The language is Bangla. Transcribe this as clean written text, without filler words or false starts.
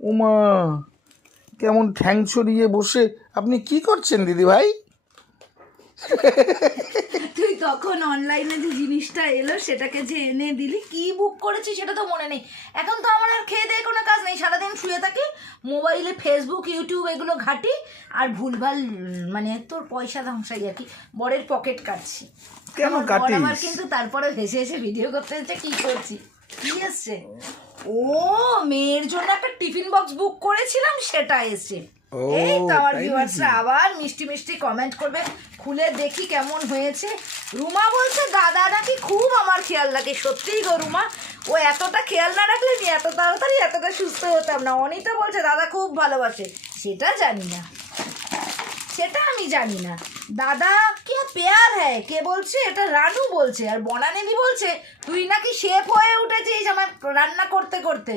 উমা, কেমন ঠ্যাং ছড়িয়ে বসে আপনি কি করছেন দিদি ভাই? তুই তখন অনলাইনে যে জিনিসটা এলো সেটাকে যে এনে দিলি, কি বুক করেছি সেটা তো মনে নেই। এখন তো আমার আর খেয়ে দিয়ে কোনো কাজ নেই, সারাদিন শুয়ে থাকি, মোবাইলে ফেসবুক ইউটিউব এগুলো ঘাঁটি আর ভুলভাল মানে তোর পয়সা ধ্বংসাই আর কি, বরের পকেট কাটছি। কেন আমার বর কাটিস? আমার কিন্তু তারপরে হেসে হেসে ভিডিও করতে হচ্ছে কি করছি, কি এসছে, ও মেয়ের জন্য একটা টিফিন বক্স বুক করেছিলাম সেটা এসছে। ও, এই তো আমার তাই ভিউয়ার্সরা নাকি? আবার মিষ্টি মিষ্টি কমেন্ট করবে, খুলে দেখি কেমন হয়েছে। রুমা বলছে দাদা নাকি খুব আমার খেয়াল রাখে। সত্যিই গো রুমা, ও এতটা খেয়াল না রাখলে আমি এত তাড়াতাড়ি এতটা সুস্থ হতাম না। অনিতা বলছে দাদা খুব ভালোবাসে, সেটা জানি না, সেটা আমি জানি না। দাদা কে পেয়ার হ্যায় কে বলছে, এটা রানু বলছে। আর বনানিধি বলছে তুই নাকি শেফ হয়ে উঠেছিস আমার রান্না করতে করতে।